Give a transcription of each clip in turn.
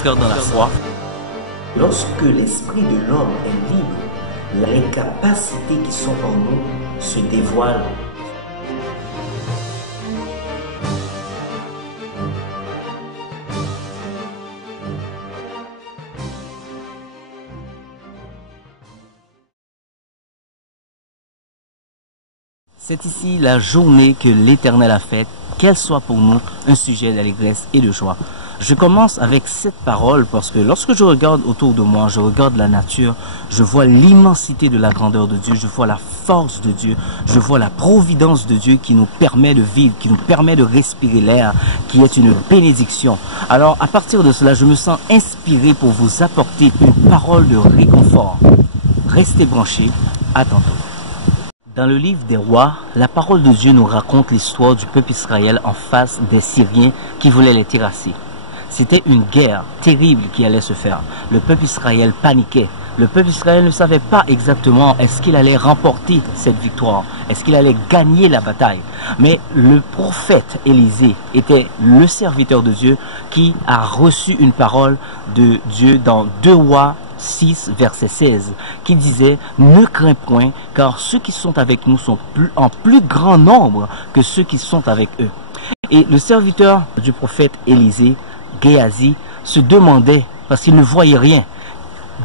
frères dans la foi. Lorsque l'esprit de l'homme est libre, les capacités qui sont en nous se dévoilent. C'est ici la journée que l'Éternel a faite, qu'elle soit pour nous un sujet d'allégresse et de joie. Je commence avec cette parole parce que lorsque je regarde autour de moi, je regarde la nature, je vois l'immensité de la grandeur de Dieu, je vois la force de Dieu, je vois la providence de Dieu qui nous permet de vivre, qui nous permet de respirer l'air, qui est une bénédiction. Alors à partir de cela, je me sens inspiré pour vous apporter une parole de réconfort. Restez branchés, à tantôt. Dans le livre des rois, la parole de Dieu nous raconte l'histoire du peuple Israël en face des Syriens qui voulaient les terrasser. C'était une guerre terrible qui allait se faire. Le peuple Israël paniquait. Le peuple Israël ne savait pas exactement est-ce qu'il allait remporter cette victoire, est-ce qu'il allait gagner la bataille. Mais le prophète Élisée était le serviteur de Dieu qui a reçu une parole de Dieu dans 2 Rois 6, verset 16, qui disait « Ne crains point, car ceux qui sont avec nous sont en plus grand nombre que ceux qui sont avec eux. » Et le serviteur du prophète Élisée, Géasi, se demandait, parce qu'il ne voyait rien.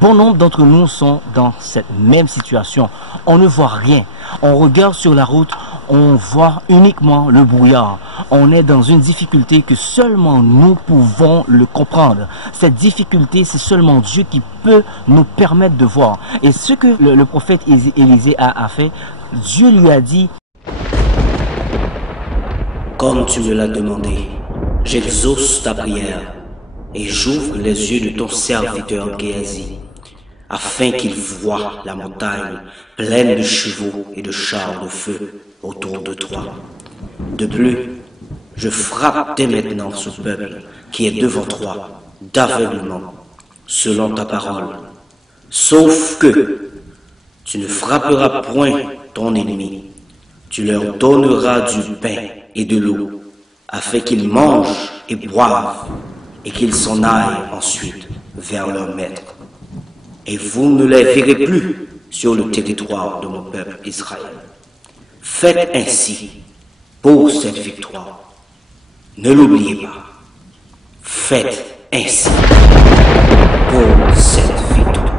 Bon nombre d'entre nous sont dans cette même situation. On ne voit rien. On regarde sur la route, on voit uniquement le brouillard. On est dans une difficulté que seulement nous pouvons le comprendre. Cette difficulté, c'est seulement Dieu qui peut nous permettre de voir. Et ce que le prophète Élisée a fait, Dieu lui a dit: Comme tu me l'as demandé, j'exauce ta prière et j'ouvre les yeux de ton serviteur Géasi, afin qu'il voie la montagne pleine de chevaux et de chars de feu autour de toi. De plus, je frappe dès maintenant ce peuple qui est devant toi d'aveuglement, selon ta parole. Sauf que tu ne frapperas point ton ennemi, tu leur donneras du pain et de l'eau, afin qu'ils mangent et boivent, et qu'ils s'en aillent ensuite vers leur maître. Et vous ne les verrez plus sur le territoire de mon peuple Israël. Faites ainsi pour cette victoire. Ne l'oubliez pas. Faites ainsi pour cette victoire.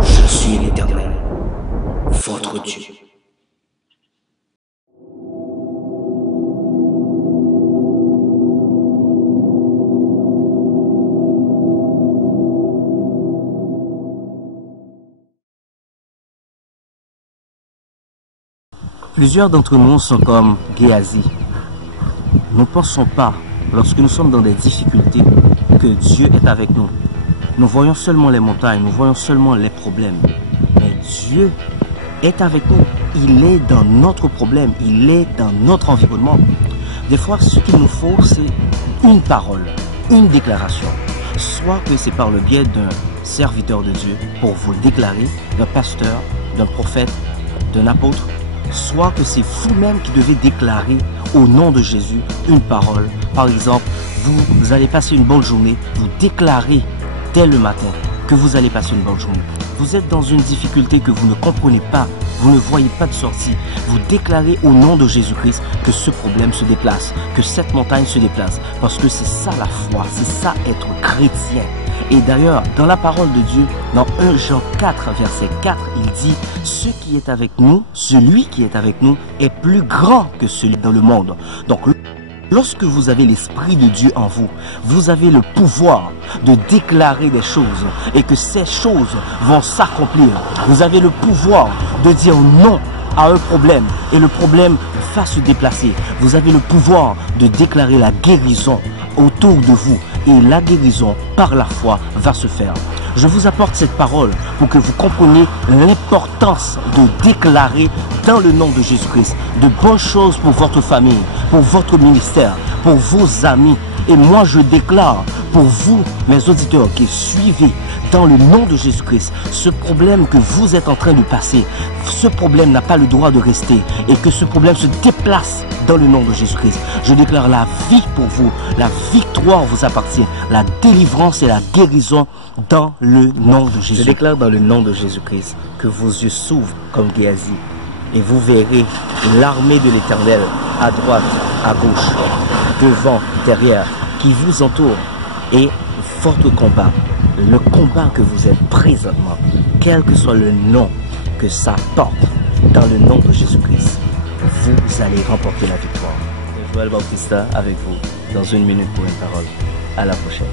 Je suis l'Éternel, votre Dieu. Plusieurs d'entre nous sont comme Géasi. Nous ne pensons pas, lorsque nous sommes dans des difficultés, que Dieu est avec nous. Nous voyons seulement les montagnes, nous voyons seulement les problèmes. Mais Dieu est avec nous. Il est dans notre problème, il est dans notre environnement. Des fois, ce qu'il nous faut, c'est une parole, une déclaration. Soit que c'est par le biais d'un serviteur de Dieu pour vous déclarer, d'un pasteur, d'un prophète, d'un apôtre, soit que c'est vous-même qui devez déclarer au nom de Jésus une parole. Par exemple, vous allez passer une bonne journée, vous déclarez dès le matin que vous allez passer une bonne journée. Vous êtes dans une difficulté que vous ne comprenez pas, vous ne voyez pas de sortie. Vous déclarez au nom de Jésus-Christ que ce problème se déplace, que cette montagne se déplace. Parce que c'est ça la foi, c'est ça être chrétien. Et d'ailleurs, dans la parole de Dieu, dans 1 Jean 4, verset 4, il dit « Ce qui est avec nous, celui qui est avec nous, est plus grand que celui dans le monde. » Donc, lorsque vous avez l'Esprit de Dieu en vous, vous avez le pouvoir de déclarer des choses et que ces choses vont s'accomplir. Vous avez le pouvoir de dire non à un problème et le problème va se déplacer. Vous avez le pouvoir de déclarer la guérison autour de vous et la guérison par la foi va se faire. Je vous apporte cette parole pour que vous compreniez l'importance de déclarer dans le nom de Jésus-Christ de bonnes choses pour votre famille, pour votre ministère, pour vos amis Et moi, je déclare pour vous, mes auditeurs qui suivez, dans le nom de Jésus-Christ, ce problème que vous êtes en train de passer, ce problème n'a pas le droit de rester et que ce problème se déplace dans le nom de Jésus-Christ. Je déclare la vie pour vous, la victoire vous appartient, la délivrance et la guérison dans le nom de Jésus. Je déclare dans le nom de Jésus-Christ que vos yeux s'ouvrent comme Géasi et vous verrez l'armée de l'Éternel à droite, à gauche, devant, derrière, qui vous entoure et votre combat, le combat que vous êtes présentement, quel que soit le nom que ça porte, dans le nom de Jésus-Christ, vous allez remporter la victoire. Joël Bautista avec vous dans 1 minute pour une parole. À la prochaine.